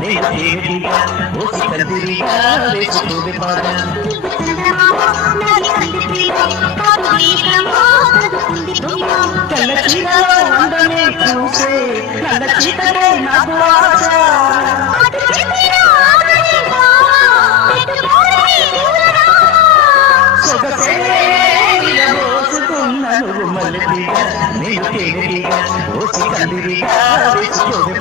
తేనెటీగా OC కందిరిగా వేసుకోవే పాద తెల్ల చీరలో అందమే చూసే నల్ల చీకటే నాకు ఆశ ఓసి కందిరిగా వేసుకోవే